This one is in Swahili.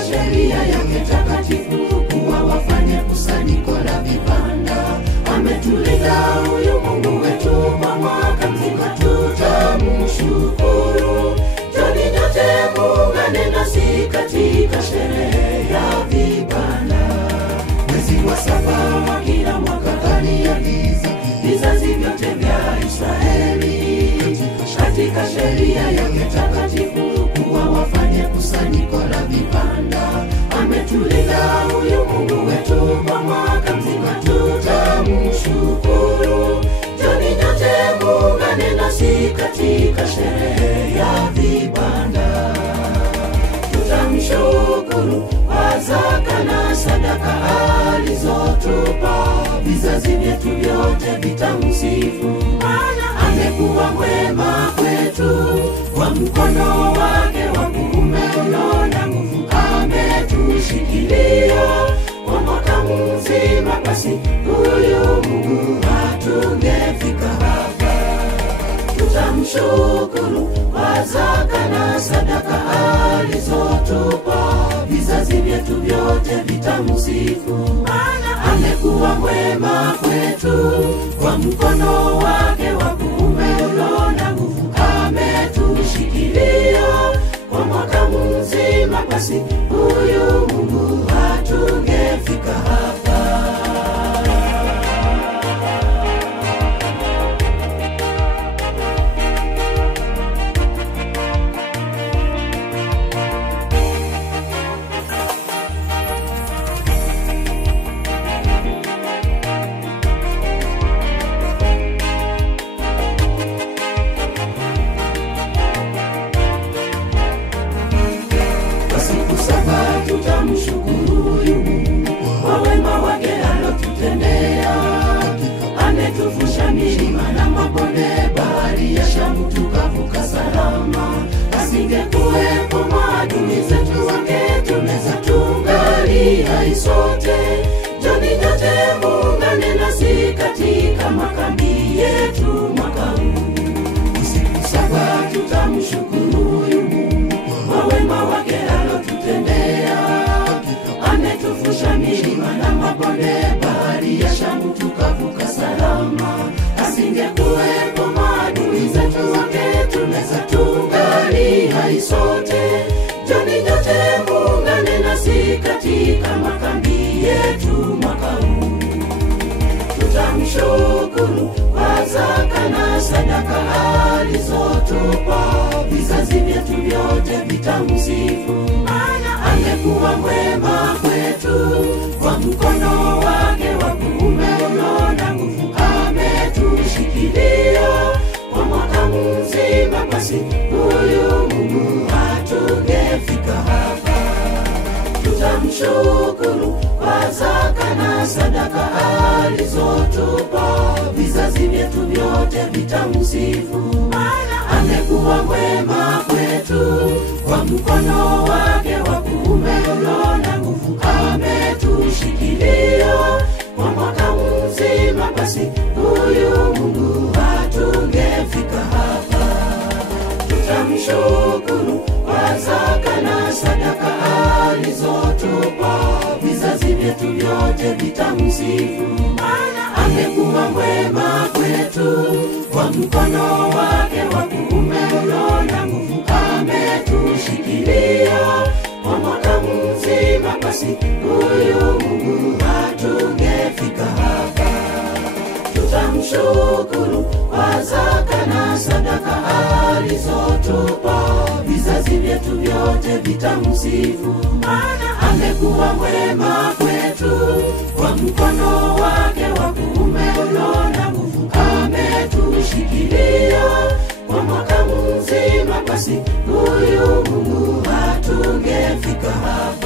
katika sheria yake takatifu, kuwa wafanye kusanyiko la vibanda. Ametulinda huyu Mungu wetu kwa mwaka mzima, tutamshukuru. Joni nyote muungane nasi katika sherehe ya vibanda. Mwezi wa 7 wa kila mwaka aliagiza vizazi vyote vya Israeli katika sheria yake takatifu, kuwa wafanye kusanyiko la vibanda. Ametulinda huyu Mungu wetu kwa mwaka mzima, tutamshukuru. Joni nyote muungane nasi katika sherehe ya vibanda. Tutamshukuru kwa zaka na sadaka alizotupa, vizazi vyetu vyote vitamsifu, maana amekuwa mwema kwetu. Kwa mkono wake wa kuume unaona nguvu ametushikilia kwa mwaka mzima, basi huyu Mungu hatungefika hapa. Tutamshukuru kwa zaka na sadaka alizotupa, vizazi vyetu vyote vitamsifu, maana amekuwa mwema kwetu. Kwa mkono wake wa kuume unaona nguvu ametushikilia kwa mwaka mzima, basi huyu Mungu hatungefika hapa. Tutamshukuru huyu Mungu kwa wema wake alotutendea. Ametuvusha milima na mabonde, bahari ya Shamu tukavuka salama. Asingekuwepo maadui zetu, wangetumeza tungali hai sote. Joni nyote muungane nasi katika makambi yetu mwaka huu. Usiku 7 tutamshukuru huyu Mungu kwa wema wake alotutendea. Ametuvusha milima na mabonde, bahari ya Shamu tukavuka salama. Asingekuwepo maadui zetu, wangetumeza tungali hai sote. Joni nyote muungane nasi katika makambi yetu mwaka huu. Tutamshukuru kwa zaka na sadaka alizotupa, vizazi vyetu vyote vitamsifu, maana amekuwa mwema kwetu. Kwa mkono wake wa kuume unaona nguvu ametushikilia kwa mwaka mzima, basi huyu Mungu hatungefika hapa. Tutamshukuru kwa zaka na sadaka alizotupa, vizazi vyetu vyote vitamsifu, maana amekuwa mwema kwetu. Kwa mkono wake wa kuume unaona nguvu ametushikilia kwa mwaka mzima, basi huyu Mungu hatungefika hapa. Tutamshukuru kwa zaka na sadaka alizotupa, vizazi vyetu vyote vitamsifu, maana amekuwa mwema kwetu. Kwa mkono wake wa kuume unaona nguvu ametushikilia kwa mwaka mzima, basi huyu Mungu hatungefika hapa. Tutamshukuru kwa zaka na sadaka alizotupa, vizazi vyetu vyote vitamsifu, maana amekuwa mwema kwetu. Kwa mkono wake wa kuume unaona nguvu ametushikilia kwa mwaka mzima, basi huyu Mungu hatungefika hapa.